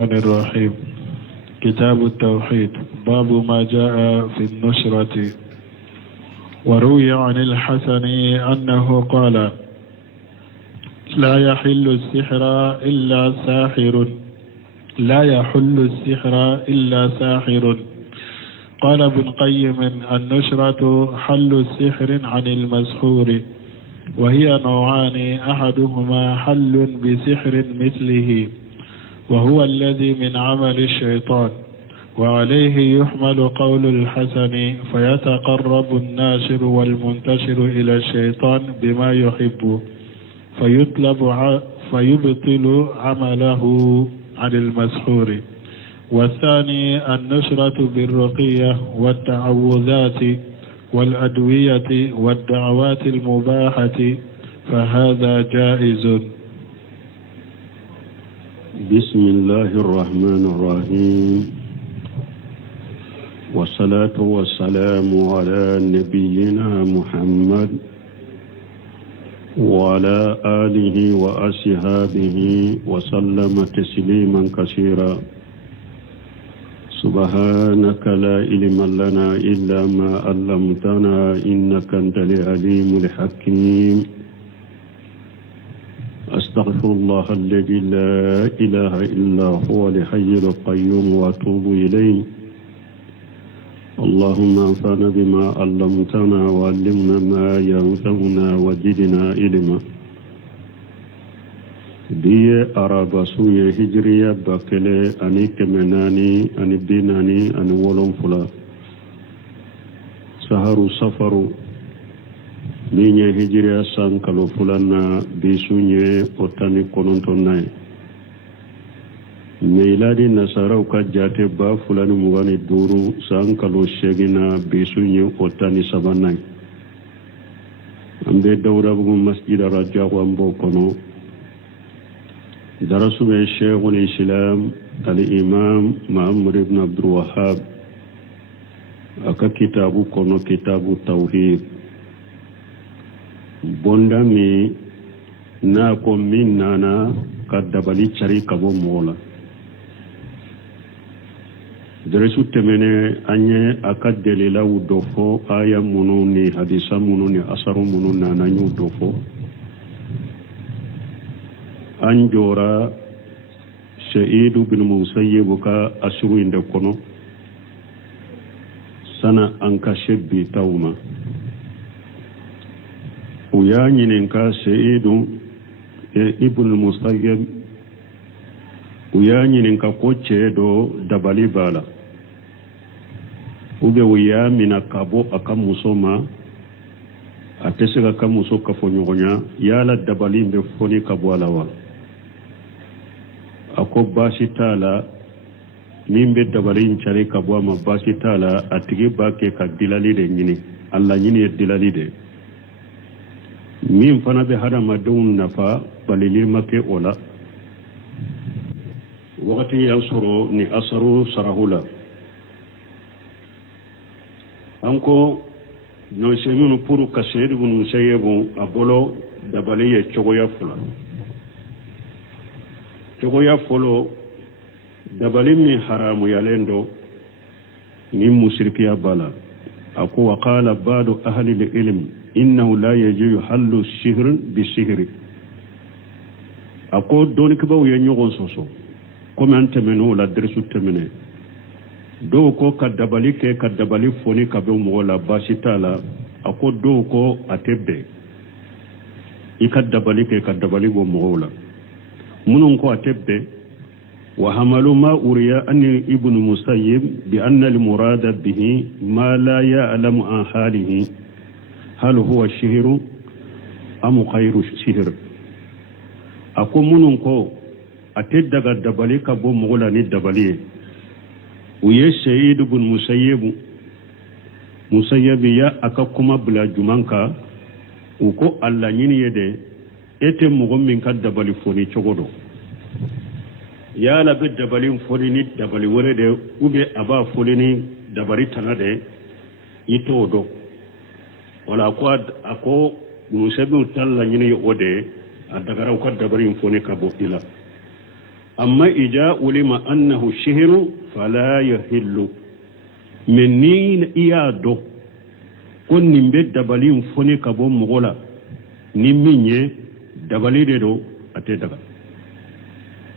الرحمن الرحيم. كتاب التوحيد. باب ما جاء في النشرة. وروي عن الحسن أنه قال: لا يحل السحر إلا ساحر. قال ابن قيم: النشرة حل السحر عن المسحور، وهي نوعان: أحدهما حل بسحر مثله، وهو الذي من عمل الشيطان، وعليه يحمل قول الحسن، فيتقرب الناشر والمنتشر إلى الشيطان بما يحب، فيبطل عمله عن المسحور. والثاني النشرة بالرقية والتعوذات والأدوية والدعوات المباحة، فهذا جائز. بسم الله الرحمن الرحيم، والصلاة والسلام على نبينا محمد وعلى آله وأصحابه وسلم تسليما كثيرا. سبحانك لا علم لنا إلا ما علمتنا إنك أنت العليم الحكيم. أستغفر الله الذي لا إله إلا هو الحي القيوم وأتوب إليه. اللهم انفعنا بما علمتنا وعلمنا ما ينفعنا وزدنا علما. دي أرابا سوية هجرية باكلي أني كمناني أني بيناني أني ولون فلا سهر سفر minye hijriya san kalo fulana bisunye otani konontonai meiladi nasarau ka jate ba fulani mugani duru san kalo shegina bisunye otani sabanai ambe dawra bugu masjid raja wambo kono darasu be sheikhul islam al imam Muhammad ibn Abdul Wahhab aka kitabu kono kitabu tauhid bonda mi na ko min nana ka dabali cari kabo mola deresu temene anye aka delela udofo aya munu ni hadisa munu ni asaru munu nana nyu dofo anjora Sa'idu bin Musayyib ka asuru inde kono sana anka shebbi tawma uya nyininka Sa'idu ibn Musayyib uya nyininka ko ceedo dabali bala ube uya mina kabo aka musoma atesega ka muso ka fonyonya yala dabali mbe foni kabo alawa ako bashi tala nimbe dabali ncari kabo ama bashi tala atigi bake ka dilali de nyini alla nyini dilali de min fana be hadamadenw nafa balili make ola wakati yan sɔrɔ ni asaru sarahula anko no seminu puru ka Sa'idu bin Musayyib a bolo dabali ye cogoya folo dabali min haramu yalendo ni musrikiya bala ako wa qala ba'du ahli al-ilm innahu la yajuzu hallu sihr bi sihr ako doni kibaw ye ñogon soso comme antemeno la dersu temene do ko kadabali ke kadabali foni kabe mo la basitala ako do ko atebbe ikadabali ke kadabali go mo la munun ko atebbe wa hamalu ma uriya an ibn Musayyib bi anna al murada bihi ma la ya'lamu an halihi hal huwa shihru am khayru shihr ako munun ko ate daga dabali ka bo mogola ni dabali uye Sa'idu bin Musayyib ya aka kuma bula jumanka uko alla nyini yede ete mogo min ka dabali foni cogodo ya la be dabali foni ni dabali wore de ube aba foni ni dabari tanade ito do wala ko ako Musayyib talla nyini ode adagara ko dabari foni ka bo ila أما إذا علم أنه الشهر فلا يحل من نين إيادو كن نمبت دبالين فني كبو مغولا نميني دبالي دو أتدغا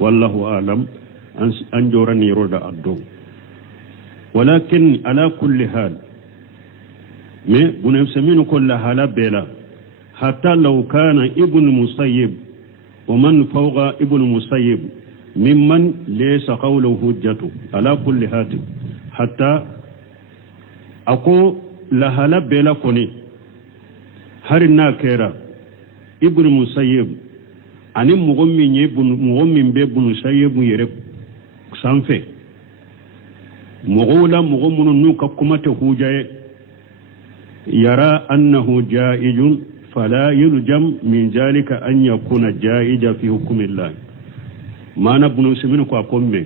والله أعلم أنجورني رود أدو ولكن على كل حال ما بنفسمين كل حالة بلا حتى لو كان ابن مسيب ومن فوق ابن مسيب ممن ليس قوله حجته على كل حال حتى أقول لحالة بلا كوني هرنا كيرا ابن مسيب أني مغمين بابن مسيب يرب سانفي مغولا مغمون نوكا كمته حجة يرى أنه جائز فلا يلجم من ذلك أن يكون جائزا في حكم الله ما نبنو سمينكو أقومي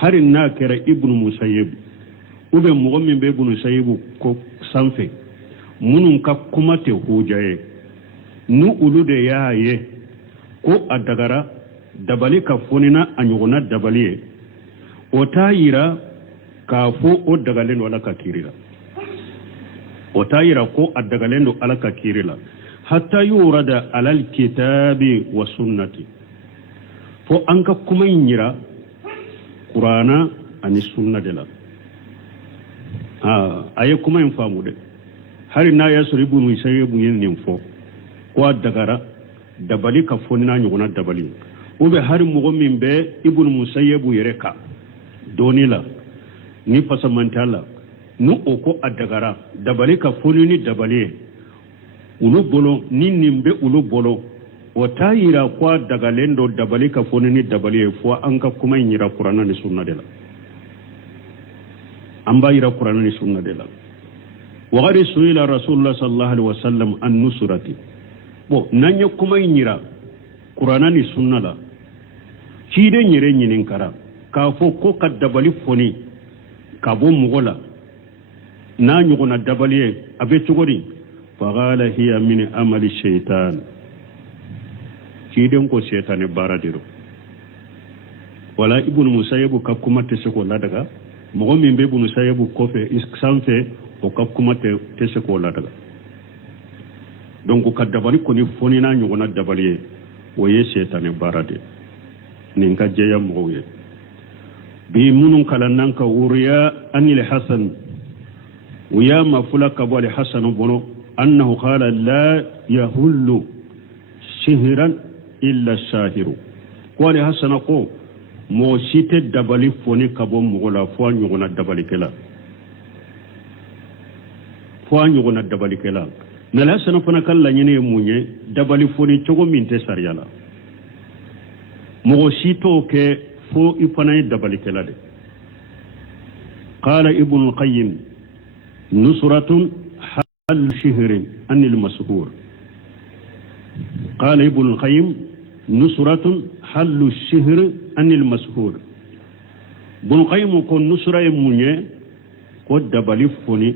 هل الناكر ابن مسيب ube mɔgɔ min bɛ bunu sayibu ko sanfɛ minnu ka kuma tɛ hoja ye nu olu de y'a ye ko a dagara dabali ka fonina a ɲɔgɔnna dabali ye o t'a yira k'a fɔ o dagalen don ala ka kiri la o t'a yira ko a dagalen don ala ka kiri la hatta yurada alal kitabi wa sunnati fo an ka kuma in yira qur'ana ani sunna de la aye kuma in famu de hari na ya suri bunu sai bu yin nin fo ko dagara dabali ka fonna nyuguna dabali ube hari mugo min be ibnu musayyibu yereka donila ni pasamantala nu oko adagara dabali ka fonni ni dabali ulu bolo ni nimbe ulu bolo o tayira kwa dagalendo dabali ka fonni ni dabali fo an ka kuma yira qur'ana ni sunna de la amba yira qur'ana ni sunna de la wa gari suila rasulullah sallallahu alaihi wasallam an nusrati bo nanya kuma yira qur'ana ni sunna la ci de nyire nyinin kara ka fo ko ka dabali foni ka bo mugola na nyugona dabali abe tugori fa qala hiya min amali shaytan ci den ko shaytan baradiro wala ibnu musayyib ka kuma te ko la daga mogo min be bunu sayebu kofe sanfɛ o ka kuma tɛ se k'o la daga donc ka dabali kɔni foni n'a ɲɔgɔnna dabali ye o ye sɛtanɛ baara de nin ka jɛya mɔgɔw ye bi minnu kalannan ka uriya anil hasan u y'a mafula ka bɔ ali hasan bolo annahu qala la yahullu shihran illa shahiru ko ali hasan ko mɔgɔ si tɛ dabali foni ka bɔ mɔgɔ la fo a ɲɔgɔnna dabalikɛla mais Hasana fana ka laɲini ye mun ye dabali foni cogo min tɛ sariya la mɔgɔ si t'o kɛ fo i fana ye dabalikɛla de qala ibnu qayyim nusratun hal shihrin anil mashhur qala ibnu qayyim nusratun hallu shihr anil mashhur bun qayyim ko nusra e munye ko dabali foni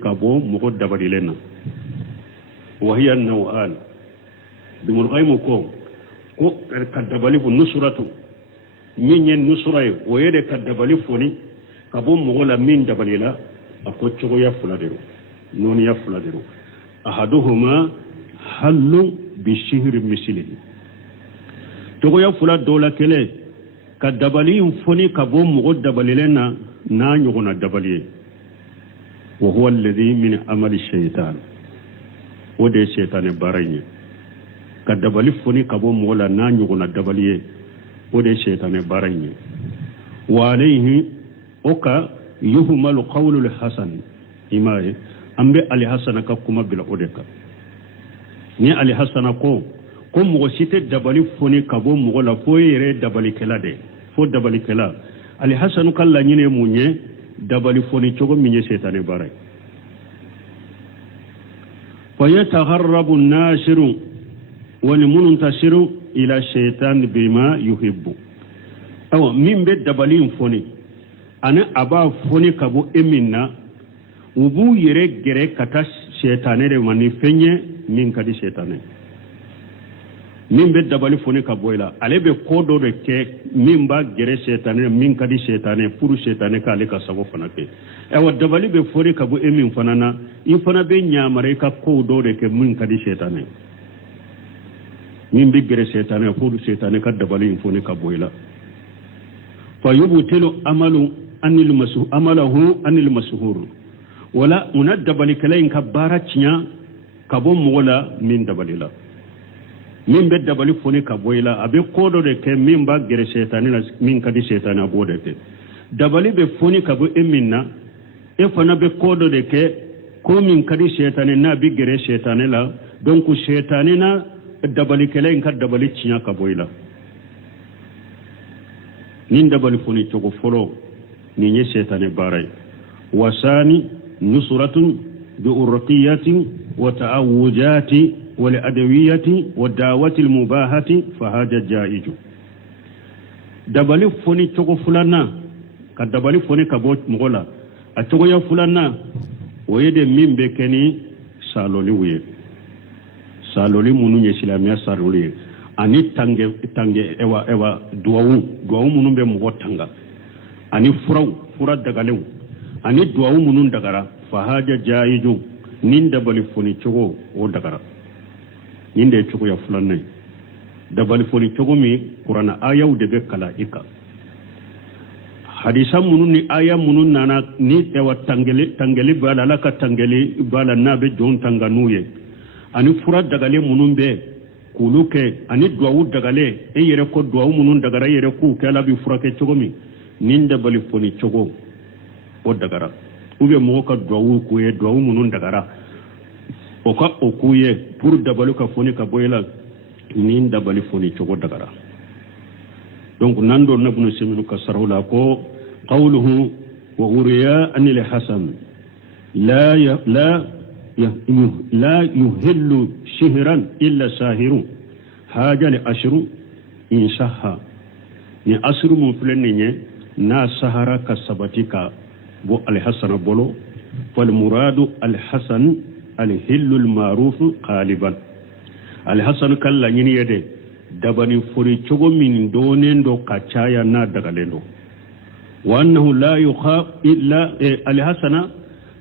ka bo mo dabali lena wa hiya naw'an bun qayyim ko ka dabali fu nusratu nyen nusra e o yede ka dabali foni ka bo mo la min dabali la ako chogo ya fuladero non ya fuladero ahaduhuma hallu bi shihr mislihi togoya fula dola kele ka dabali foni ka bo mugo dabalilen na ɲɔgɔnna dabali wa huwa alladhi min amali shaytan o de shaytan baara ye ka dabali foni ka bo mugo la na ɲɔgɔnna dabali o de shaytan baara ye wa alayhi oka yuhmalu qawlu al-hasan imaye ambe ali hasan ka kuma bila odeka ni ali hasan ko mɔgɔ si tɛ dabali foni ka bɔ mɔgɔ la fo yɛrɛ dabalikɛla de fo dabalikɛla ali hasanu ka laɲini ye mun ye dabali foni cogo min ye setanɛ baara ye fa yataharrabu nasiru wani muntasiru ila shaitan bima yuhibbu awa min bɛ dabali foni ani a b'a foni ka bɔ e min na u b'u yɛrɛ gɛrɛ ka taa setanɛ de ma ni fɛn ye min ka di setanɛ min be dabali foni ka boyla ale be kodo de ke min ba gere shetane min kadi shetane pour shetane ka ale ka sago fana ke e wa dabali be fori ka bo emin fana na i fana be nyaamare ka kodo de ke min kadi shetane min be gere shetane pour shetane ka dabali foni ka boyla fa yubtilu amalu anil masu amalahu anil masuhur wala unad dabali kalain ka baratinya ka bo mola min dabalila min be dabali foni ka boyla abe kodo de ke min ba gere shetani la min kadi shetani abode te dabali be foni ka bo eminna e fana be kodo de ke ko min kadi shetani na bi gere shetani la donc shetani na dabali kele in ka dabali cinya ka boyla nin dabali foni to ko folo ni nye shetani baray wasani nusratun bi urqiyatin wa ta'awujati والأدوية والدعوة المباحة فهذا جائز dabali foni cogo fulana ka dabali foni ka bo mogola a cogo ya fulana o yede min be keni saloli wuye saloli munu nye silamiya saloli ani tange ewa duwawu munu be mogo tanga ani fura dagalew ani duwawu munu dagara fahaja jaizu nin dabali foni cogo o dagara yinde cugo ya fulanne dabali foni cugo mi qur'ana ayaw de be kala ika hadisa munun ni aya munun nana ni ewa tangeli bala la ka tangeli bala nabe jon tanganuye ani fura dagale munun be kuluke ani duwawu dagale e yere ko duwawu munun dagara yere ku kala bi fura ke cugo mi nin dabali foni cugo o dagara ube mo ka duwawu ku e duwawu munun dagara oka okuye pour dabali ka foni ka boyla nin dabali foni cogo dagara donc nando nabnu siminu ka sarhula ko qawluhu wa uriya anil hasan la yuhillu shihran illa shahiru haja li ashru in sahha ni asru mun fulenne na sahara ka sabatika bo al hasan bolo fal muradu al hasan الهل المعروف قالبا الحسن كلا ني يده دبني فري تشغو من دونين دو كاچايا نا دغالندو وانه لا يخاف الا الحسن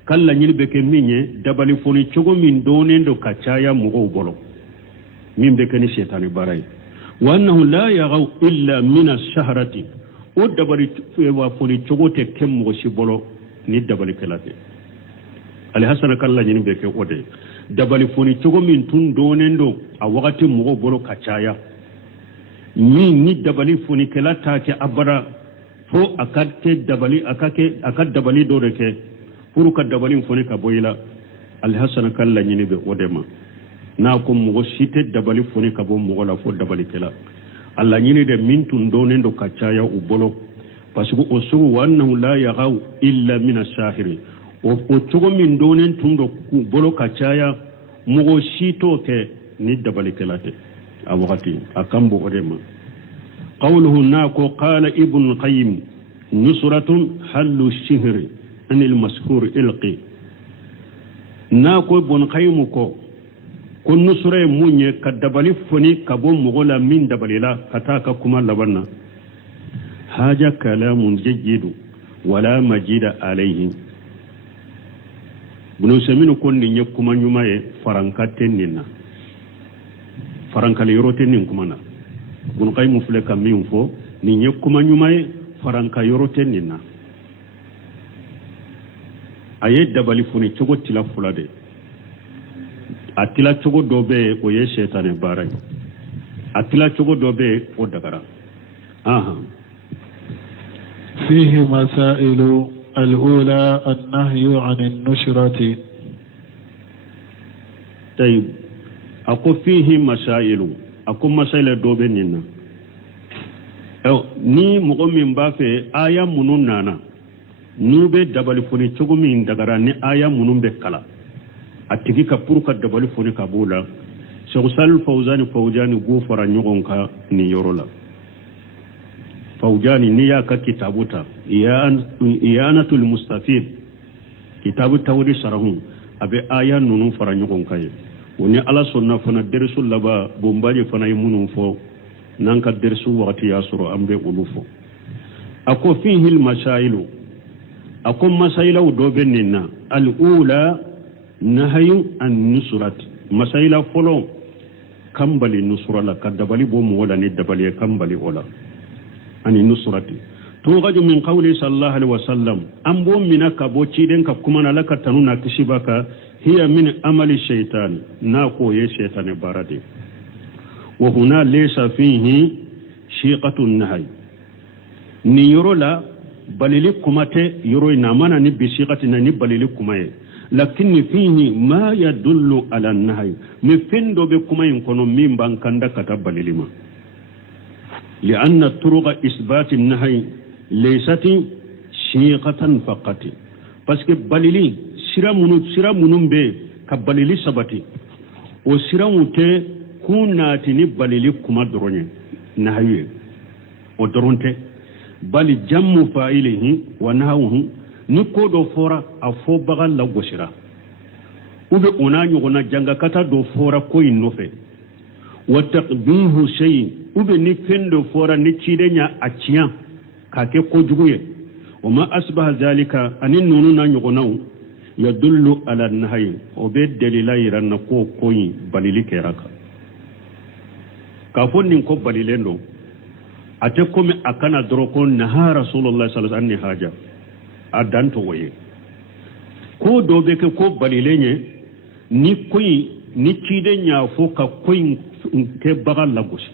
كلا ني بك ميني دبني فري تشغو من دونين دو كاچايا مغو بولو مين بك ني شيطان باراي وانه لا يغو الا من الشهرة ودبري فري تشغو تكم مغشي بولو ني دبلي كلاته ali hasana kala nyini beke ode dabali foni cogo min tun donendo a wakati mugo bolo kacaya ni dabali foni kala take abara fo akate dabali akad dabali do reke puru ka dabali foni ka boyila ali hasana kala nyini be ode ma na ko mugo site dabali foni ka bo mugo la fo dabali kala alla nyini de min tun donendo kacaya u bolo parce que osu wannahu la yaghaw illa min ash-shahiri o cogo min donen tundo bolo kacaya mugo sito ke ni dabali kelate a wakati akambo odema qawluhu nako qala ibn qayyim nusratun hallu shihri anil maskur ilqi nako ibn qayyim ko nusre munye ka dabali foni ka bo mugo la min dabalila kataka kuma labanna haja kalamun jayyidu wala majida alayhi bunu seminu konni nyekuma nyuma ye faranka tenninna faranka le yorote nin kuma na bunu kay mu fule kam min fo ni nyekuma nyuma ye faranka yorote ninna aye dabali funi cogo tila fulade atila cogo dobe o ye shaytane baray atila cogo dobe o dagara aha fihi masailu الأولى النهي عن النشرة. طيب أكو فيه مسائل أكو مسائل دوبنينا ni mogo min b'a fɛ aya minnu nana n'u bɛ dabali foni cogo min dagara ni aya minnu bɛ kala a tigi ka pour ka dabali foni ka b'o la Cheikh Salih Fawzani go fara ɲɔgɔn kan nin yɔrɔ la Fawzani ni y'a ka kitabu ta Iyanatul Mustafid kitabu tawri sarahun a bɛ aya ninnu fara ɲɔgɔn kan ye woni ala sonna fana dersu laba bombaje fana yimunun fo nanka dersu waqti yasuru ambe ulufu ako fihi al masailu ako masailu do benina al ula nahyu an nusrat masaila folo kambali nusrala kadabali bo mo wala ni dabali kambali wala ani nusrati to gaju min qawli sallallahu alaihi wasallam ambo minaka bo ciden ka kuma na laka tanuna kishibaka hiya min amali shaytan na ko ye shaytan barade wa huna laysa fihi shiqatun nahy ni yorola balili kumate yoro ina mana ni bishiqati na ni balili kumaye lakini fihi ma yadullu ala nahy mi fendo be kumayin kono min bankanda kata balilima لأن طرق إثبات النهي ليست شيقة فقط parce que balili sira munun be ka balili sabati o sira mute kunati ni balili kuma doronye nahye o doronte bali jammu fa'ilihi wa nahawuhu ni ko do fora afo bagal la gosira ube ona nyogona janga kata do fora ko innofe wa taqbihu shay ube ni fendo fora ni chidenya achian kake ko juguye wama asbaha zalika anin nunu na nyugonau yadullu ala nahyi obe dalila iranna ko koyi balili keraka ka fonnin ko balilendo ate komi akana doroko naha rasulullah sallallahu alaihi wasallam haja adanto woye ko dobe ke ko balilenye ni koyi ni chidenya fo ka koyi ke bagal lagusi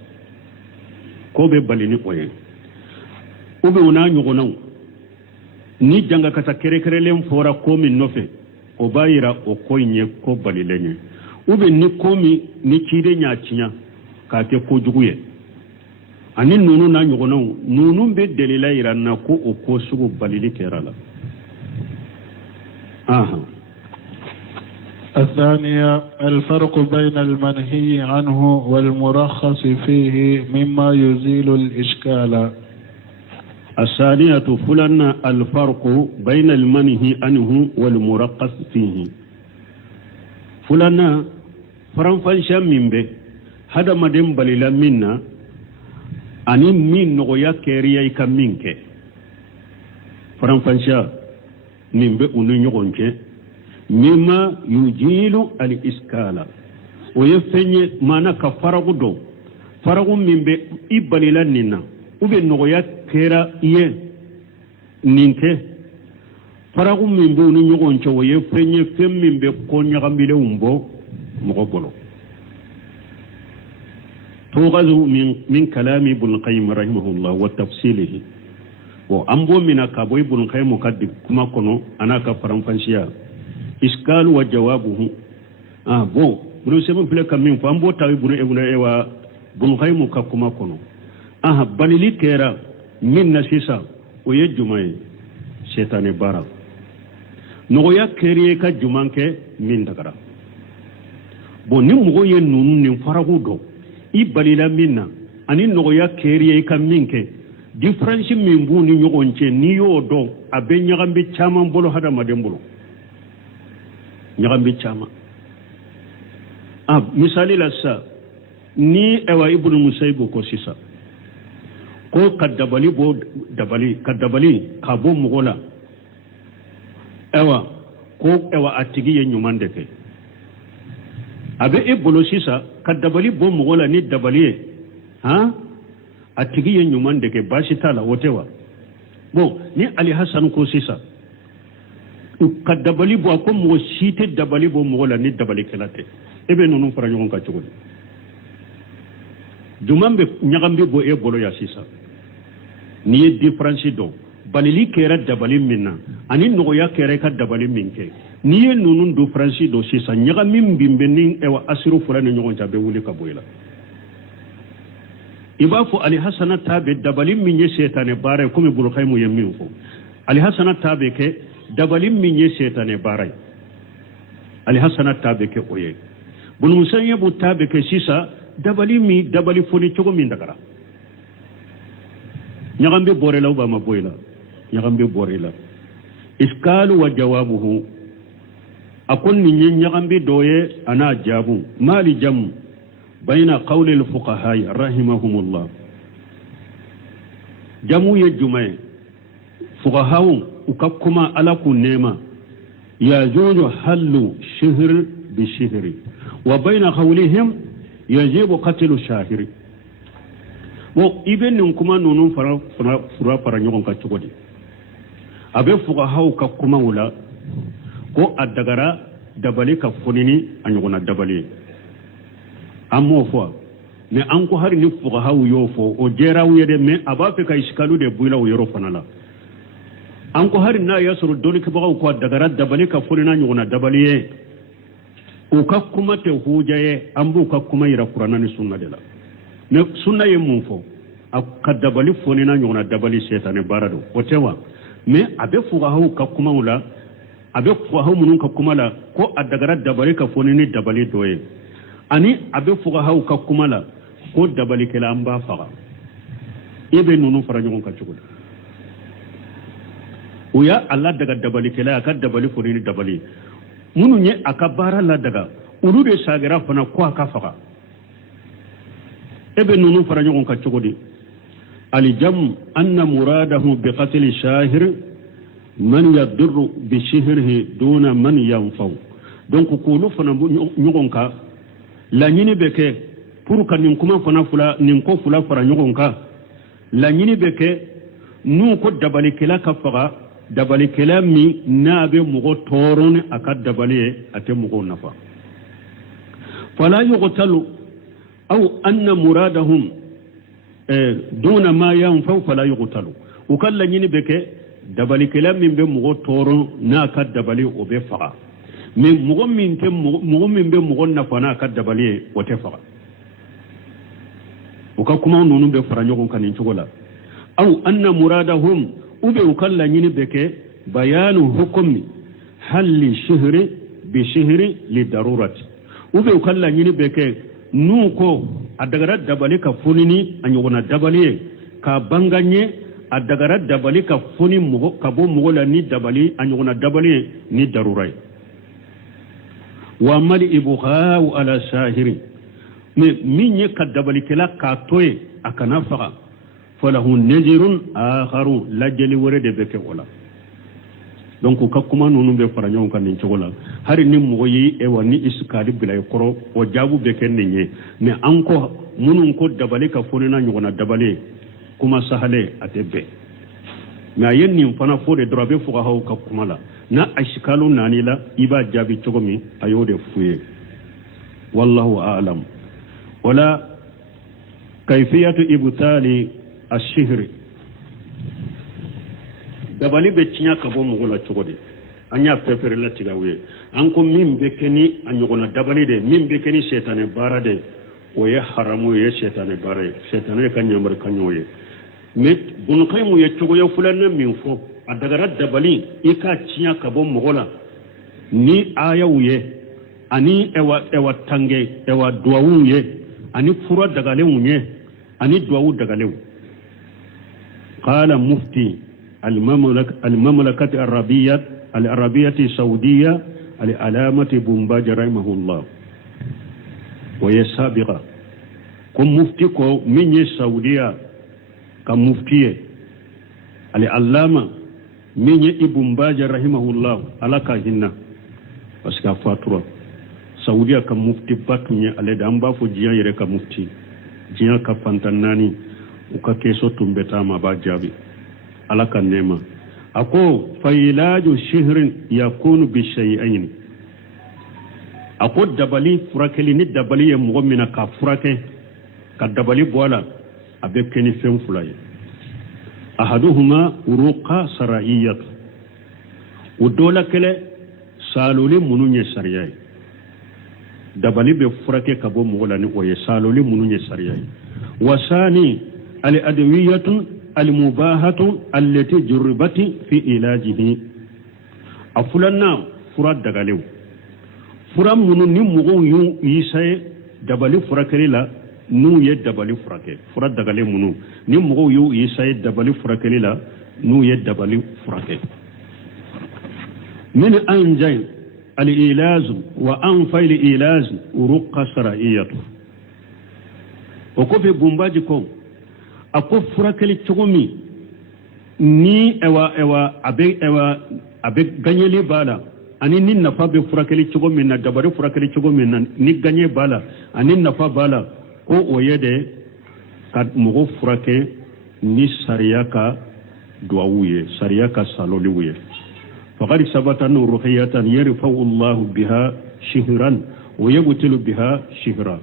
ko be balini koye ube una nyugonau ni janga kata kerekerelen fora komi nofe o bayira o koynye ko balilenye ube ni komi ni chide nya chinya ka ke ko juguye ani nunu na nyugonau nunu be delila iranna ko o ko sugu balili kerala aha الثانية الفرق بين المنهي عنه والمرخص فيه مما يزيل الإشكال الثانية فلان الفرق بين المنهي عنه والمرخص فيه فلان فرنفنشا من به هذا مدن بللا منا أني من نغيا كيريا يكمنك فرنفنشا من به أنيونك مما يجيل الإسكال ويفني مانا كفرق دو فرق من به إبللا ننا ube nogoya kera iye ninte faragu min be unu nyogon cewo ye fenye fem min be ko nyagambile umbo mogo bolo توغذ من كلام ابن القيم رحمه الله وتفصيله وأمبو من أكابو ابن القيم مكدب كما كنو أنا كفرم فانشيا إشكال وجوابه بو بلو سيبن فلك من فأمبو تاوي ابن ايوا ابن القيم كما كنو بللي كيرا من نسيسا ويجمعي شيطان بارا نغويا كيريكا جمانك من دقرا بو نمغو ينونو نمفرغو دو i balila minna ani nogoya keriye ka minke difference min bu ni nyogonche ni yo do abe nyagambe chama bolo hada madembolo nyagambe chama misali la sa ni ewa ibnu musayib ko sisa ko kadabali bo kadabali ka bo mugola ewa ko ewa atigi ye nyumande ke abe ibolo sisa kadabali bo mugola ni dabaliye atigi ye nyuman deke bashi tala wotewa bo ni ali hasan ko sisa kadabali bo ko mo site dabali bo mugola ni dabali kelate ebe nonu fara nyon ka chugo dumambe nyagambe bo e bolo ya sisa ni difference do balili kera dabali minna ani no ya kera ka dabali minke ni ye nunun do franci do sisa nyaga min bimbe ni ewa asiru fulani nyogon tabe wuli ka boyla ibafu ali hasana tabe dabali min ye setane bare ko mi bulu khaymu yemin fo ali hasana tabe ke dabali min ye setane bare ali hasana tabe ke oye bunu musanye bu tabe ke sisa dabali foni chogo min dagara nyagambe borela ba ma boyla nyagambe borela iskalu wa jawabuhu أكون نينيغان بدوية أنا جابو ما لجم بين قول الفقهاء رحمهم الله جمو يجمع فقهاء وككما على كنما يجوز حل شهر بشهر وبين قولهم يجب قتل الشاهر وإبن نكما نونون فرا فرانيون كتشودي أبي فقهاء ككما ولا ko addagara dabali ka fonini anyogona dabali ammo fo mais an ko hari ni fuqa hawu yo fo o jerawu yede mais aba fe kay iskalu de buila o yoro fanala an ko hari na yasuru doli ke bawo ko addagara dabali ka fonina anyogona dabali e o ka kuma te hujaye ambu ka kuma ira qur'ana ni sunna de la mais sunna ye mun fo ka dabali fonina anyogona dabali setane barado o tewa mais abe fuqa hawu ka kuma wala abe fuqaha munun ka kuma la ko adagara dabali ka foni ni dabali doye ani abe fuqaha ka kuma la ko dabali kala amba faga ibe nunu fara nyon ka cukuda uya alla daga dabali kala ka dabali foni ni dabali munun ye aka bara la daga ulu de sagira fana ko aka faga ibe nunu fara nyon ka cukudi alijam anna muradahu bi qatl shahir man yadurru bi shihrihi duna man yanfaw donc ko lu fana nyugonka la nyini beke pour kan nin kuma fana fula nin ko fula fara nyugonka la nyini beke nu ko dabali kala ka faga dabali kala mi nabe mugo toron aka dabali ate mugo nafa fala yuqtalu aw anna muradahum duna ma yanfaw fala yuqtalu ukalla nyini beke dabali kala min be mugo toron na ka dabali o be faga mais mugo min be mugo na fana ka dabali o te faga o ka kuma nonu be fara nyogon kan ncogola aw anna muradahum ube ukalla nyini beke bayanu hukmi halli shihri bi shihri li darurati ube ukalla nyini beke nu ko adagara dabali ka funini anyogona dabali ka banganye adagara dabali ka foni mugo kabo mugo la ni dabali anyogona dabali ni darurai wa mali ibugha ala shahiri me minye ka dabali kala ka toye akana faga falahu nazirun akharu lajali wore de beke wala donc ka kuma nunu be fara nyon kan ni chogola hari ni mugo yi e wani iskadi bilay koro o jabu beke nenye me anko munun ko dabali ka foni na nyogona dabali kuma sahale atebe na yenni fana fode drobe fuga haw ka kuma la na ashkalu nanila iba jabi chogomi ayode fuye wallahu a'lam wala kayfiyatu ibtali ash-shihr dabali be tinya ka bo mugola chogode anya pepere la tigawe anko min be keni anyogona dabali de min be keni shetane barade o ya haramu ye shetane bare shetane kan nyamar kanyoye mais bunu kaymu ye chogo ya fulan min fo adagara dabali ika tinya ka bo mugola ni ayawuye ani ewa tange ewa duawuye ani fura dagalewnye ani duawu dagalew qala mufti المملكة العربية السعودية العلامة بومباج رحمه الله وهي سابقة كم مفتي كو من السعودية كمفتي العلامة من بومباج رحمه الله على كهنا بس كفاتورة سعودية كمفتي باتني على دامبا فجيا يرك مفتي جيا كفانتناني وككيسو تنبتا ما باجابي على كنما أكو فيلاج شهر يكون بشيئين أكو دبلي فركلي ند دبلي مغمنا كفركه كدبلي بولا أبكني فين فلاي أحدهما روقا سرائية ودولا كله سالولي منوني سرياي دبلي بفركه كبو مغلاني وي سالولي منوني سرياي وثاني الأدوية المباهة التي جربت في علاجه أفلنا فراد دغاليو فرام منو نمغو يساي دبالي فركري لا نو يد دبالي فركي فراد دغالي منو نمغو يساي دبالي فركري لا نو يد دبالي فركي من أنجاي الإيلاز وأنفى الإيلاز رقى سرائيته وكفي بومباجكم أكف فركلي تغمي ni ewa abe ganyeli bala ani ni nafa be furakeli cogo min na dabari furakeli cogo min na ni ganye bala ani nafa bala ko oyede ka mogo furake ni sariya ka duwawu ye sariya ka saloliwu ye faqad sabata ruhiyatan yarfa'u Allahu biha shihran wa yabtilu biha shihra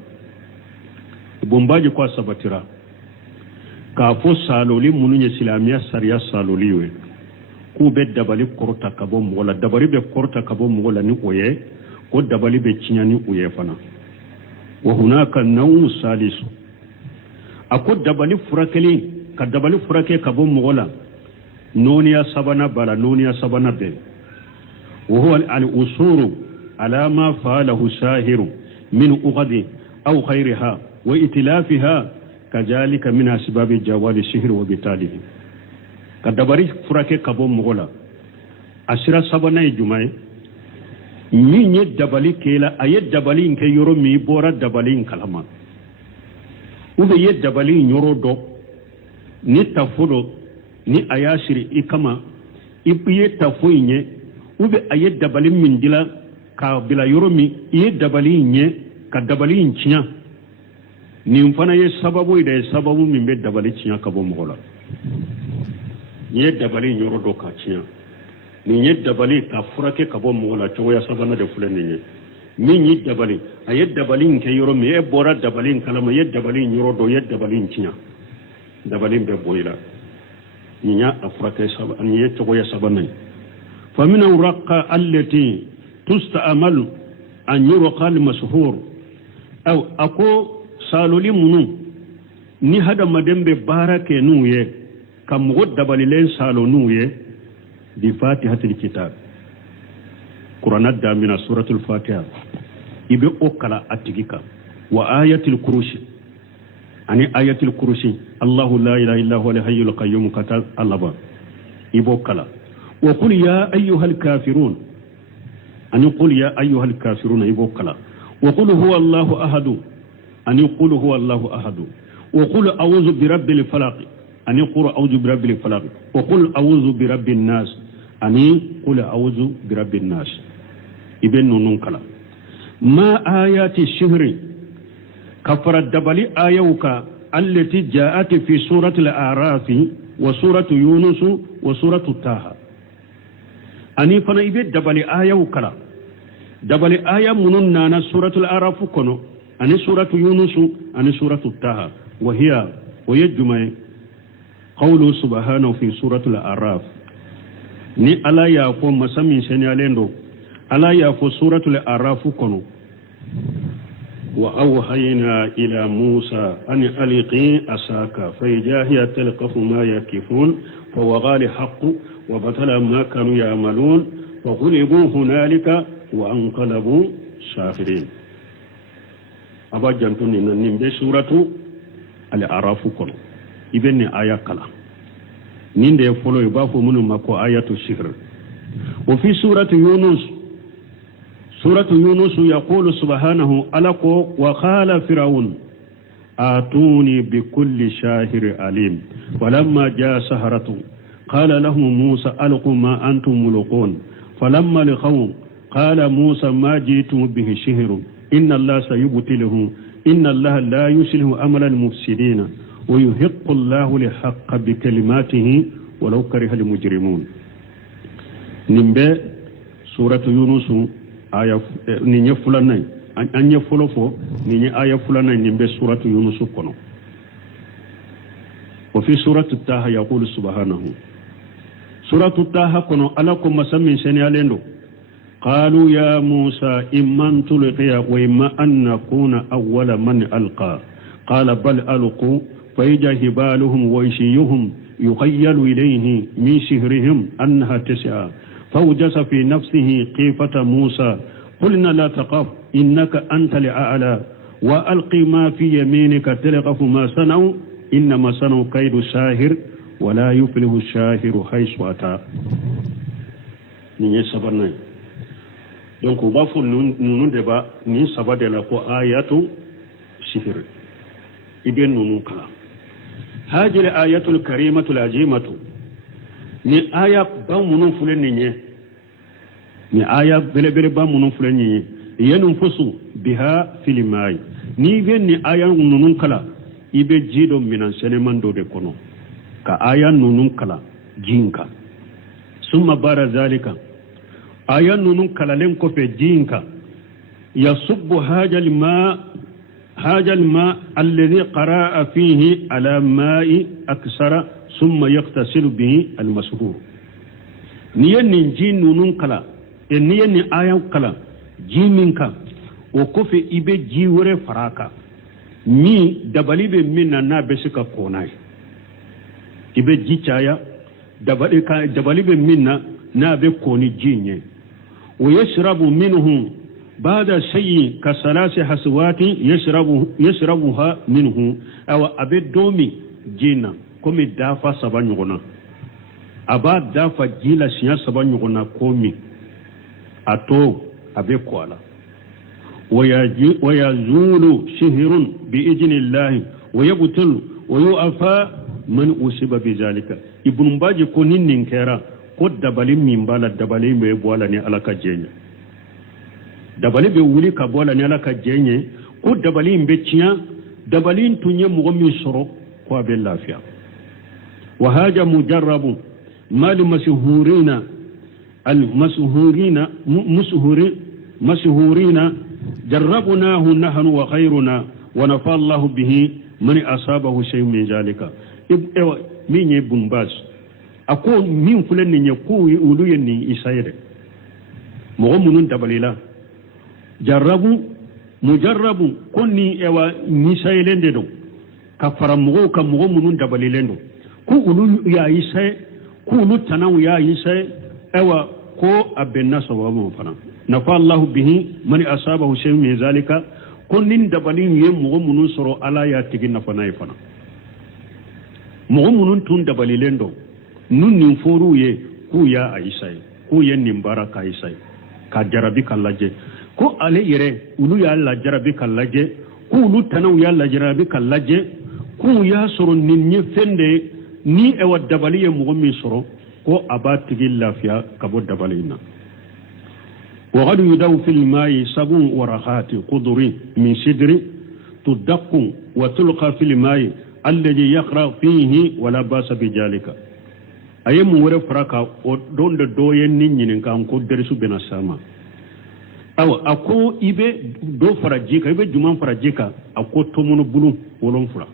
bombaji kwa sabatira ka fo saloli munu ye silamiya sariya saloli we ku be dabali korta kabo mola dabari be korta kabo mola ni oye ko dabali be cinyani oye fana wa hunaka nawm salisu ako dabali furakeli ka dabali furake kabo mola noniya sabana bala noniya sabana be wa huwa al-usuru ala ma fa'alahu sahiru min ughadi aw khayriha wa itlafiha كذلك من أسباب جوال الشهر وبتاله كدبري فرake kabo mogola asira sabana jumae ni nye dabali kela aye dabali nke yoro mi bora dabali kalama ube ye dabali nyoro do ni tafudo ni ayashiri ikama iye tafuinye ube aye dabali mindila ka bila yoro mi iye dabali nye ka dabali nchinya ni mfana ye sababu ida sababu min be dabali cinya kabo mogola ye dabali nyoro do ka cinya ni ye dabali ka furake kabo mogola to ya sabana de fulani ni ni dabali aye dabali nke yoro me e bora dabali kalama ye dabali nyoro do ye dabali cinya dabali be boyla ni nya afrake sabana ni ye to ya sabana fa min raqa allati tusta'malu an yurqa al mashhur aw ako saloli munu ni hada madembe barake nuye kam god dabalilen salo nuye bi fatihatil kitab qur'an damina suratul fatiha ibe okala atigika wa ayatil kurushi ani ayatil kurushi allah la ilaha illa huwa al-hayyul qayyum kata allaba ibo kala wa qul ya ayyuhal kafirun ani qul ya ayyuhal kafirun ibo kala wa qul huwa allah ahad أن يقول هو الله أحد وقل أعوذ برب الفلق أن يقول أعوذ برب الفلق وقل أعوذ برب الناس أن يقول أعوذ برب الناس ابن نونكلا ما آيات الشهر كفر الدبل آيوك التي جاءت في سورة الأعراف وسورة يونس وسورة التاها أني فنا إبن دبل آيوك دبل آية مننا سورة الأعراف كنو أني سورة يونس أني سورة التاها وهي الجمعة قوله سبحانه في سورة الأعراف ni ala ya fo masamin senyalendo ala ya fo suratul araf kono wa awhayna ila musa an alqi asaka fayahiya talqafu ma yakifun fa waghali haqqu wa batala ma kanu ya'malun wa ghulibu hunalika wa anqalabu safirin aba jantuni nan nimbe suratu al araf kono ibenne aya kala ninde folo ibafo munu mako ayatu shihr wa fi surati yunus yaqulu subhanahu alako wa qala fir'aun atuni bi kulli shahir alim walamma jaa saharatu qala lahum musa alqu ma antum mulqun falamma liqaw qala musa ma jitum bihi shihr inna allaha sayubtiluhu inna allaha la yuslihu amala al-mufsidin ويحق الله لحق بكلماته ولو كره المجرمون نمبه سورة يونس آية نيني فلاني أن يفلفو نيني آية فلاني نمبه سورة يونس كنو وفي سورة التاها يقول سبحانه سورة التاها كنو ألاكم مسمين سنيالينو قالوا يا موسى إما أن تلقي وإما أن نكون أول من ألقى قال بل ألقوا فإذا هبالهم وعشيهم يخيل إليه من سحرهم أنها تسعى فوجس في نفسه خيفة موسى قلنا لا تخف إنك أنت الأعلى وألقي ما في يمينك تلقف ما صنعوا إنما صنعوا كيد الساحر ولا يفلح الساحر حيث أتى نيجي سبرنا donc o b'a fɔ ninnu de b'a nin saba de la ko ayatu sihir i bɛ ninnu kalan hajiri ayatul karimatul ajimatu ni aya ba minnu filɛ nin ye ni aya belebeleba minnu filɛ nin ye yanfusu biha fil mai ni bɛ nin aya ninnu kalan i bɛ ji dɔ minan sɛnɛman dɔ de kɔnɔ ka aya ninnu kalan ji in kan summa bara zalika aya ninnu kalalen kɔfɛ ji in kan yasubbu hajal ma alladhi qara'a fihi ala ma'i aksara summa yaqtasilu bihi almashhur ni ye nin ji ninnu kalan ni ye nin aya kalan ji min kan o kɔfɛ i bɛ ji wɛrɛ fara a kan min dabali bɛ min na n'a bɛ se ka kɔnna ye i bɛ ji caya dabali bɛ min na n'a bɛ kɔni ji in ye o yashrabu minhu ba'da shay'in ka salasi haswatin yashrabuha minhu awa a bɛ dɔ min ji na komi dafa saba ɲɔgɔn na a b'a dafa ji la siɲɛ saba ɲɔgɔn na ko min a to a bɛ kɔ a la ويزول شهر بإذن الله ويبطل ويؤفى من أصيب بذلك ابن باجي كونين نكرا قد دبالي من بالا دبالي بيبوالا ني على كجيني دبالي بيولي كبوالا ني على كجيني قد دبالي بيتيا دبالي تنيا مغمي سرو قوى باللافيا وهذا مجرب ما لمسهورين مسهورين جربناه نحن وخيرنا ونفى الله به من أصابه شيء من ذلك من يبن باس أكون من فلان يقوي أولويني إسائر مغمون دبليلا جربوا مجرب كوني إوا نسائلين دو كفر مغو كمغمون دبليلين دو كو أولو يا إسائر كو أولو تناو يا إسائر إوا كو أبنا سوابه فلان نفى الله به من أصابه شيء من ذلك كونين دبلين يمغمون سرو على ياتيكي نفنا يفنا مغمون تون دبليلين دو نون نفورو يه كو يا عيسى كو يه نمبارا كايسى كجربي كاللاجي كو علي يري ولو يا الله جربي كاللاجي كو ولو تنو يا الله جربي كاللاجي كو يا سرو نيني فندي ني اوا دبلي مغمون سرو كو أباتيكي لافيا كبو دبلينا وقد يدو في الماء سبع ورقات قدر من سدر تدق وتلقى في الماء الذي يقرأ فيه ولا باس بذلك أي مورا فرقا ودون دوين نين كان قدرس بنا سما أو أكو إبه دو فرجيكا إبه جمان فرجيكا أكو تومونو بلو ولون فرا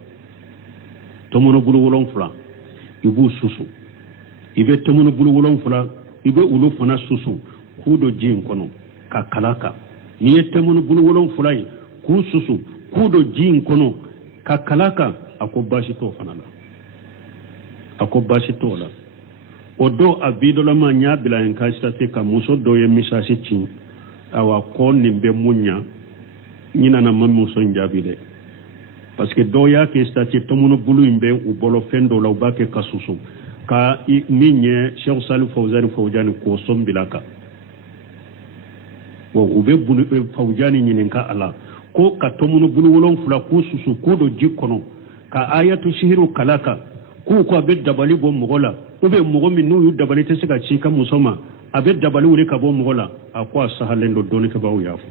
تومونو بلو ولون فرا إبو سوسو إبه تومونو بلو ولون فرا إبه ولو فنا سوسو kudo jin kono ka kalaka ni yette mun bulu wolon fulay ku susu kudo jin kono ka kalaka ako bashi to fanala ako bashi to la odo abido la manya bila en kasta te ka muso do ye misasi cin awa ko nimbe munya nyina na mamuso njabide parce que do ya ke stati to mun bulu imbe u bolo fendo la ubake ka susu ka minye Cheikh Salih Fawzani ko sombilaka wo ube bulu fawjani nyinin ka ala ko ka tomunu bulu wolon fula ku susu ku do jikono ka ayatu sihiru kalaka ku ko be dabali bo mogola ube mogo min nu dabali te sika chika musoma abe dabali wuri ka bo mogola akwa sahalendo doni ka bawo yafu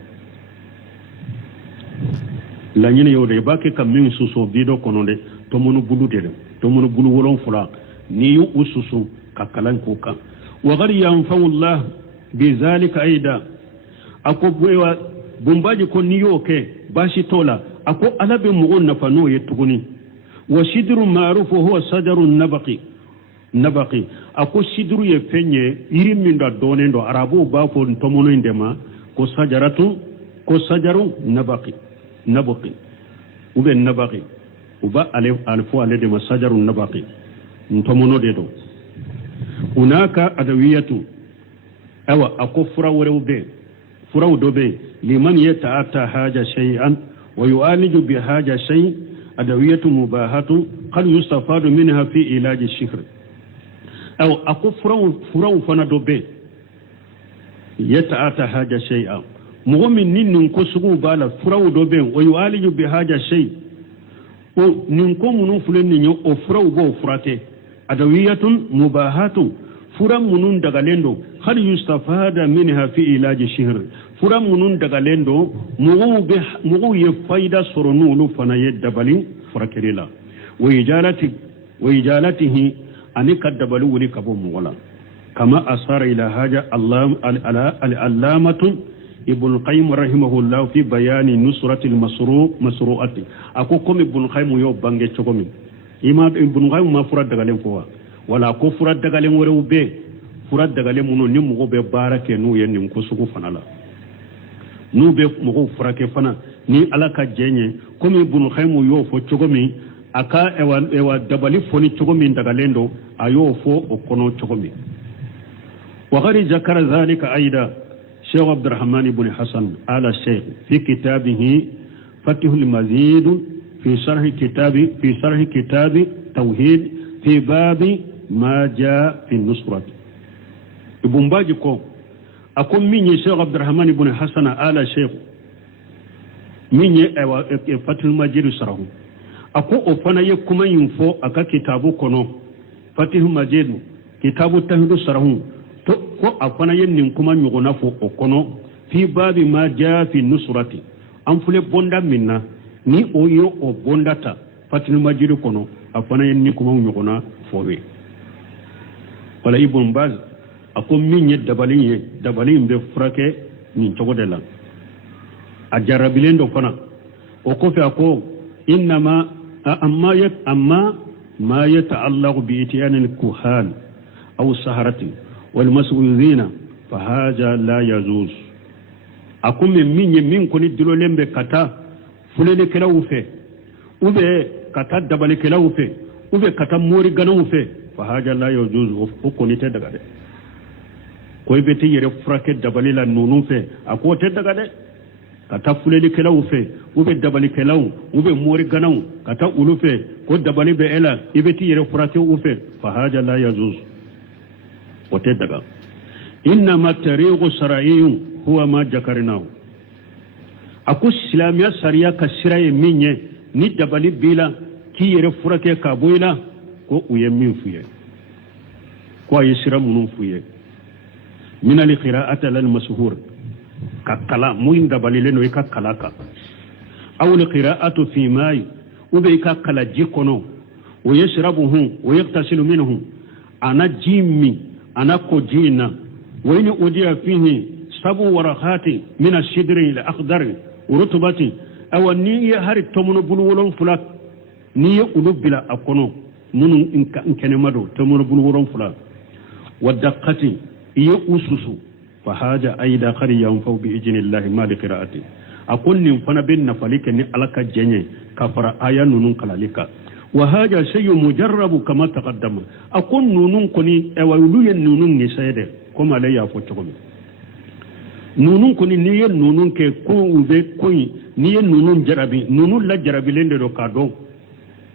la nyine yode ba ke kam min susu bido kono de tomunu bulu wolon fula ni yu ususu ka kalan ko kan wa gari yanfa'u Allah bi zalika aida ako bwewa bumbaji ko niyo ke bashi tola ako alabe mugon na fano yetuguni wa shidru ma'rufu huwa sajaru nabaqi ako shidru ye fenye iri minda donendo arabu ba ko tomono indema ko sajaru nabaqi ube nabaqi uba alfu ale de sajaru nabaqi tomono dedo hunaka adawiyatu awa ako fura wore ube furaw dobe liman yata'atta haja shay'an wa yu'aliju bi haja shay adawiyatu mubahatu qad yustafadu minha fi ilaji shihr aw aku furaw fana dobe yata'ata haja shay'a mu'min nin ko sugu bala furaw do be o yu'aliju bi haja shay o nin ko munun fulen ni o furaw bo furate adawiyatun mubahatun furan munun daga lendo hal yustafada minha fi ilaji shihr furan munun daga lendo mugu ye fayda soronu lu fana ye dabali furakirila wa ijalatihi ani kadabali wuli kabo mugola kama asara ila haja al-allamatu ibn qayyim rahimahullah fi bayani nusrati al-masru'ati ako komi ibn qayyim yo bange chogomi ima ibn qayyim ma fura daga len ko wala ko fura daga len wore be fura daga len muno ni mugo be barake nu yen nim ko sugu fanala nu be mugo fura ke fana ni alaka jenye komi ibn qayyim yo fo chogomi aka ewa dabali foni chogomi daga lendo ayo fo o kono chogomi وغير ذكر ذلك أيضا شيخ عبد الرحمن بن حسن آل الشيخ في كتابه فتح المزيد في شرح كتاب توحيد في باب ما جاء في النصرة ابن باجكو أكون مني شيخ عبد الرحمن بن حسن آل الشيخ مني فتح المزيد شرحه أكو أفنى يكما ينفو أكا كتابو كنو فتح المزيد كتاب التوحيد شرحه ko afana yen kuma nyugona fo okono fi babi ma jaa fi nusrati am fule bonda minna ni oyo o bondata fatil majiru kono afana yen kuma nyugona fowe wala ibn baz akom minye dabali be frake ni togodela a jarabilendo fana o ko fe ako inma amma ma yata'allaqu bi itiyan al-kuhan aw saharati والمسؤولين فهذا لا يجوز أكون من كوني دلو لمبه كتا فلين كلاو في وبه كتا دبل كلاو في وبه كتا موري غنو في فهذا لا يجوز وكوني تدغد كوي بيتي يرفرك دبل لا نونو في اكو تدغد كتا فلين كلاو في وبه دبل كلاو وبه موري غنو كتا اولو في كو دبل به الا يبتي يرفرك وفي فهذا لا يجوز وتدغا انما الطريق الشرعي هو ما ذكرناه اكو اسلاميا شريعه كشراي مني ني دبالي بيلا كي يرفرك كابويلا كو ويمين فيه كو يسرا منو فيه من القراءه للمشهور ككلا موين دبالي لنو ككلاكا او القراءه في ماء وبيكا كلا جيكونو ويشربه ويغتسل منه انا جيمي أنا كوجينا وين أودي فيه سبو ورقات من الشدر الأخضر ورطبة أو نية هاري تمن بلورون فلات نية أولو بلا أكونو من إن كان مدو تمن بلورون فلات والدقة يأسسو فهذا أيضا خري ينفو بإذن الله ما لقراءته أكون نفنا بين نفلك ني ألك جنيه كفر آية نون كلالك وهذا شيء مجرب كما تقدم أكون نونون كوني أولوية نونون نسيدة كما لا يفوتكم نونون كوني نية نونون كون وبي كوي نية نونون جربي نونون لا جربي لندو كادو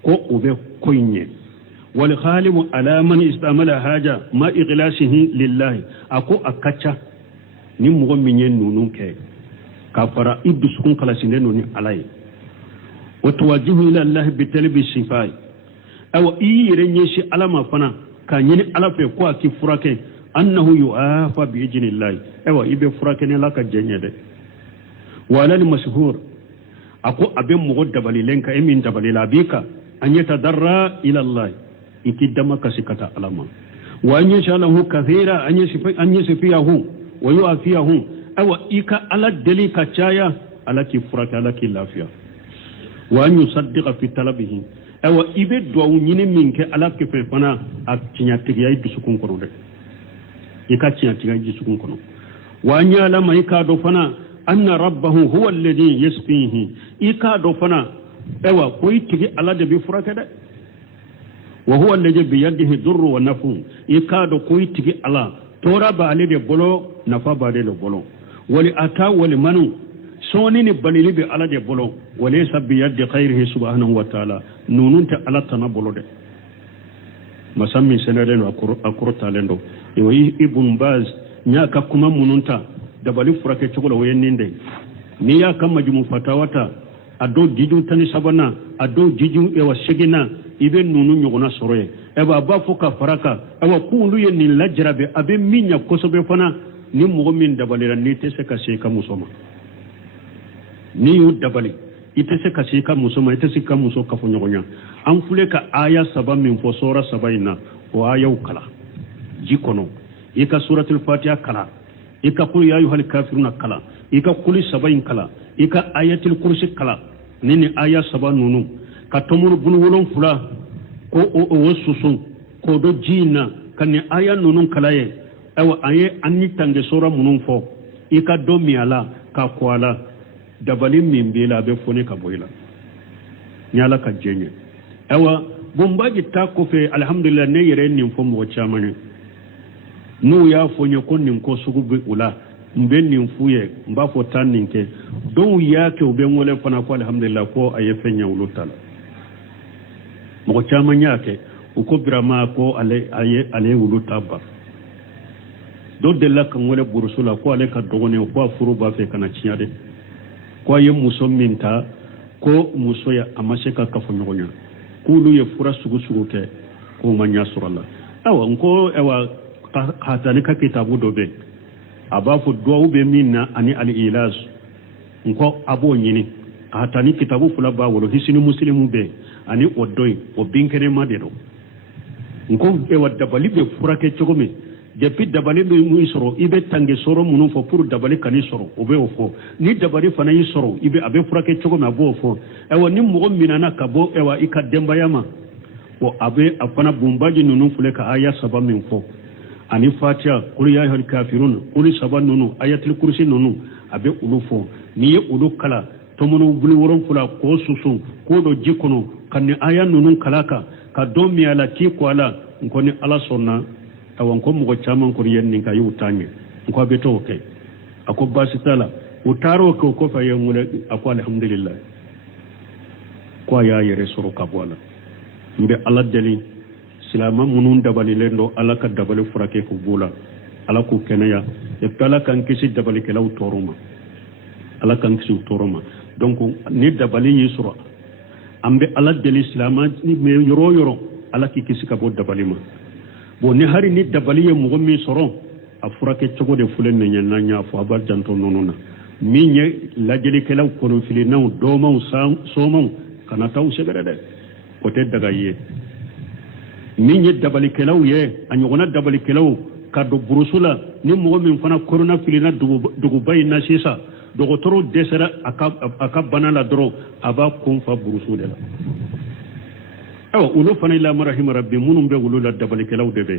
كو وبي كويني والخالم على من استعمل هذا ما إغلاسه لله أكو أكتشا نمو من نونون كفر إبسكون كلاسين نوني علي وتواجه إلى الله بتلب الشفاء أو يرنيشي على ما فنا كان يني على في قوة كفرك أنه يعافى بإذن الله أو يبي فركني لك الجنة وعلى المشهور أكو أبي مغد دبلي لنك أمين دبلي لابيك أن يتضرى إلى الله إكدما كسكتا علما وأن يشاء له كثيرا أن يشفيه ويعافيه أو إيكا على الدلي كتايا على كفرك على كلافيا وأن يصدق في طلبه أو إبد دعو منك على كيف فنا أتنياتك يا يدسكون كنو ده يكاتنياتك يا يدسكون كنو وأن يعلم إكادو فنا أن ربه هو الذي يسقيه إكادو فنا أو كويتك على دبي فرك ده وهو الذي بيده الضر والنفع إكادو كويتك على تورا بالي ده بولو نفا بالي ده بولو ولأتا ولمنو سوني بنيلي بي على دي بولو وليس بيد خيره سبحانه وتعالى نونون تا على تنا بولو ده مسمي سنادن اكورتا لندو ابن باز nya ka kuma mununta dabali furake cogo la wayenninde ni ya kan majmu fatawata ado jiju tani sabana ado jiju ewa segina ibe nunu nyogona soroye eba ba foka faraka ewa kundu ye ni lajrabe abe minya kosobe fana ni mogo min dabalira ni te se ka se ka musoma ni yu dabali ite se ka se ka musoma ite se ka muso ka fo nyogonya an fule ka aya saba min fo sora sabaina o aya ukala jikono ika suratul fatiha kala ika qul ya ayyuhal kafiruna kala ika qul sabain kala ika ayatul kursi kala nini aya saba nunu ka tomuru bunu wolon fula ko o susun ko do jina kan ni aya nunu kala ye awa aye anni tange sura munun fo ika do miala ka kwala dabali min bela be fone ka boyla nyala ka jenye awa bombaji ta ko fe alhamdulillah ne yere nin fo mo chamane nu ya fo nye kon nin ko sugu be ula mbe nin fuye mba fo tan ninke don ya ke be ngole fana ko alhamdulillah ko aye fenya ulutal mo chamanya ke uko birama ko ale ulutaba do de la kan wala burusula ko ale ka dogone ko furu ba fe kana ciade ko ye muso minta ko muso ya amase ka ka fonyonya kulu ye fura sugu sugu ke ko manya suralla awa nko ewa hatani ka kitabu dobe abafu do be minna ani al ilaz nko abo nyini hatani kitabu fula ba wolo hisini muslimu be ani odoy o binkene madero nko ewa dabali be fura ke chogome depuis dabali be mu isoro ibe tange soro munu fo pour dabali kani soro obe ofo ni dabali fana yi soro ibe abe furake chogo ma bo ofo ewa ni mo minana kabo ewa ika demba yama o abe afana bumbaji nunu fule ka aya saba min fo ani fatiha qul ya ayyuhal kafirun qul saba nunu ayatul kursi nunu abe ulufo ni ye ulu kala tomono buli woron fula ko susu ko do jikono kan aya nunu kalaka ka do mi ala ki ko ala ngoni ala sonna awan ko mugo chaman ko yenni ka yutanye ko be to ke ako basitala utaro ko fa yemule ako alhamdulillah ko ya yere soro kabwala mbe ala dali silama munun dabali lendo ala ka dabali furake ko bula ala ko kenaya e pala kan kisi dabali ke law toruma ala kan kisi toruma donc ni dabali yisura ambe ala dali silama ni me yoro ala ki kisi ka bo dabali ma bo ne hari ni dabali ye mo mi soro afurake chogo de fulen ne nyana nya fo abal janto nonona mi nye lajeli kelaw kono fili naw do maw somaw kana taw segere de ko te daga ye mi nye dabali kelaw ye anyogona dabali kelaw ka do burusula ni mo mi fana corona fili na dugu bay na sisa do toro desera aka banala dro aba kun fa burusula awa ulo fana ila marahim rabbi munum be wulula dabali kelaw debe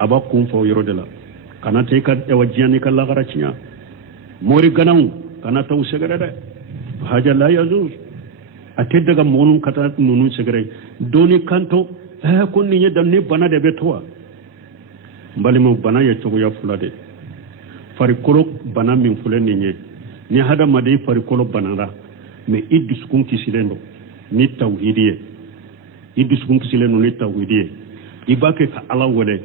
aba kun fo yoro de la kana te ka e wajani kala garachinya mori ganaw kana taw segere de haja la yazuz ate daga monum kata nunu segere doni kanto ko ni nyedam ni bana de betwa mbali mo bana ya chogo ya fulade fari kolo bana min fulani ni hada made fari kolo banara me idis kun kisilendo ni tawhidiye idis kun kisilendo ni tawhidiye ibake ka ala wole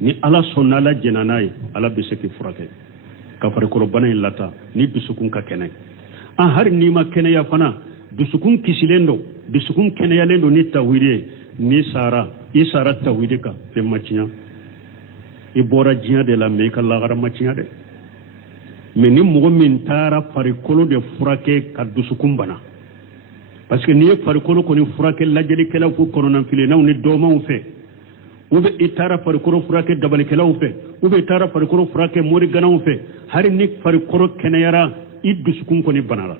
ni ala sonnala jenanai ala beseki furake ka fari kolo bana illata ni dusukun ka kene an har ni ma kene ya fana dusukun kisilendo dusukun kene ya lendo ni tawhidiye ni sara isara tawhidika fe machinya ibora jinya de la me ka lagara machinya de mais ni mo min tara fari kolo de furake ka dusukun bana parce que ni fari kolo ko ni furake lajeli kala fu kono nan file naw ni doma u fe ube itara fari kolo furake dabali kala u fe ube itara fari kolo furake mori gana u fe hari ni fari kolo kenayara idusukun ko ni banala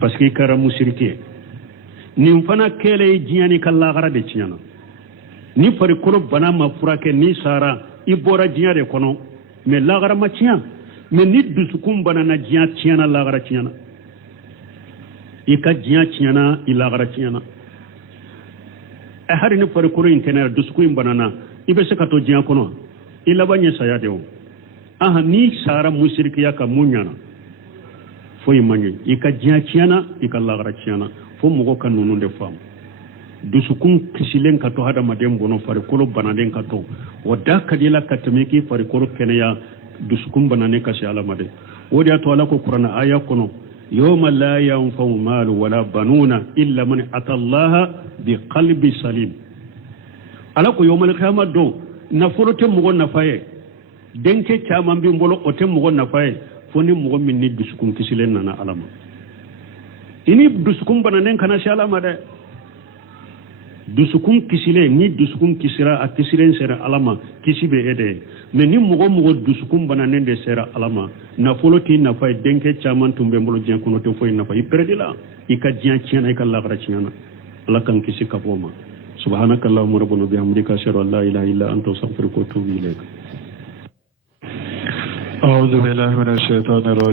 parce que kara musirike ni fana kele jinyani kala gara de chinyana ni fari kolo bana ma furake ni sara ibora jinya de kono mais la gara ma chinya mais ni dusukun bana na jinya chinyana la gara chinyana ika jinya chinyana ila gara chinyana hari ni fari kolo intena dusukun bana na ibe se kato jinya kono ila banye saya de o aha ni sara musirike ya ka munyana fo imanye ika jinya chinyana ika la gara chinyana fo mugo kan nunu de fam dusukun kisilen ka to hadamaden bono farikolo bananen ka to o da kadila ka tɛmɛ k'i farikolo kɛnɛya dusukun bananen ka se ala ma de o de y'a to ala ko kuranna aya kɔnɔ yawma la yanfa'u malu wala banuna illa man atallaha bi qalbi salim ala ko yawmal qiyamah don nafolo tɛ mɔgɔ nafa ye denke caman bi bolo o tɛ mɔgɔ nafa ye fo ni mɔgɔ min ni dusukun kisilen nana ala ma ini dusukun bananen kana se ala ma dɛ dusukun kisilen ni dusukun kisira a kisilen sera ala ma kisi bɛ e de mais ni mɔgɔ dusukun bananen de sera ala ma nafolo t'i nafa ye denke caman tun bɛ n bolo diɲɛ kɔnɔ tɛ foyi nafa i pɛrɛdi la i ka diɲɛ tiɲɛna i ka lahara tiɲɛna ala kan kisi ka bɔ ma subhanaka allahumma rabbana bihamdika ashhadu an la ilaha illa anta astaghfiruka wa atubu ilayk. أعوذ بالله من الشيطان الرجيم.